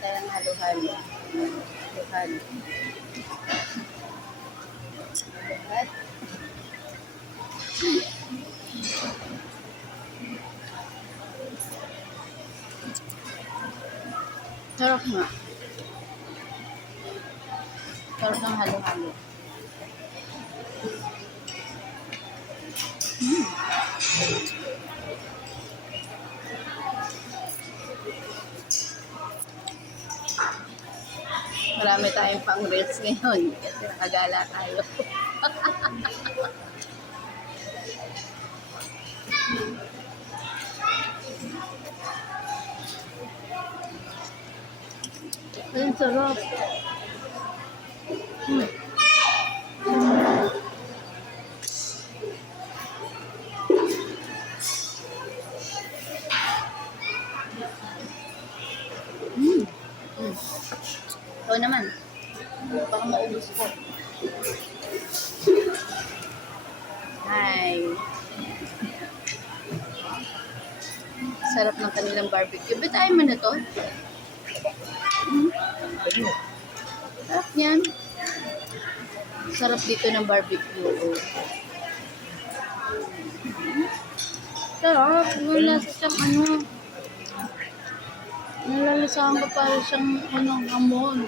tayo ng halo-halo. Halo-halo. Sarap nga. Sarap ng halo-halo. Marami tayong pang reels ngayon kasi nakagala tayo. Ang sarap. Ito naman. Baka maubos ko. Hi. Sarap ng kanilang barbecue. Ba't ayaw mo na to? Sarap yan. Sarap dito ng barbecue. Sarap. Wala sa siyang ano. Nalalasahan ko para siyang hamon.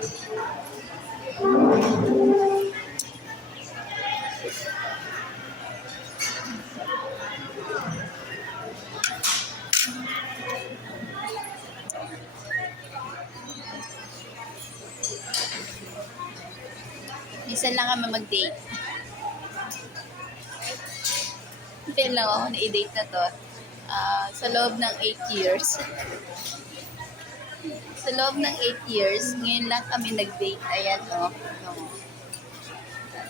Minsan lang kami mag-date. Minsan lang ako na-date na to. Sa loob ng 8 years. Sa loob ng 8 years, ngayon lang kami nag-date. Ayan, o.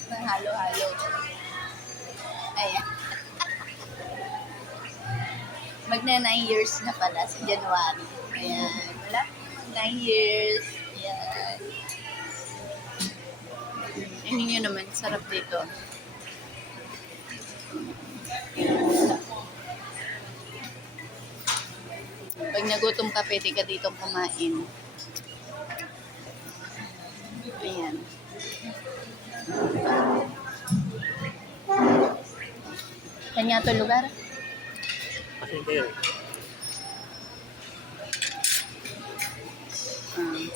Ng halo-halo. Ayan. Magna 9 years na pala sa January. Ayan. Wala mag 9 years. Ayan. Hindi nyo naman, sarap dito. Pag nagutom ka, pwede ka dito kumain. Ayan. Kanya to lugar?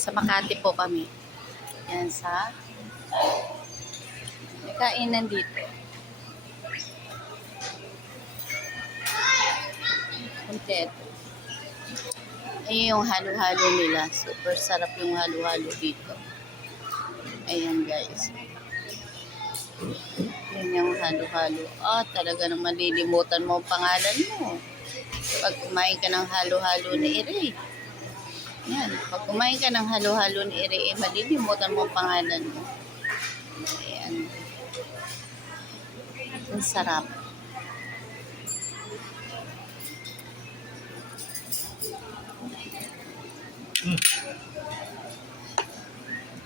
Sa Makati po kami. Yan sa may kainan dito. Kompleto. Ayun yung halo-halo nila. Super sarap yung halo-halo dito. Ayan guys. Ayan yung halo-halo. Talaga nang malilimutan mo ang pangalan mo. Pag kumain ka ng halo-halo ni Ire. Yan. Pag kumain ka ng halo-halo ni Ire, malilimutan mo ang pangalan mo. Ayan. Ang sarap.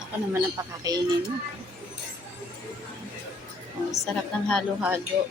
Ako naman ang pakakainin mo. Sarap ng halo-halo.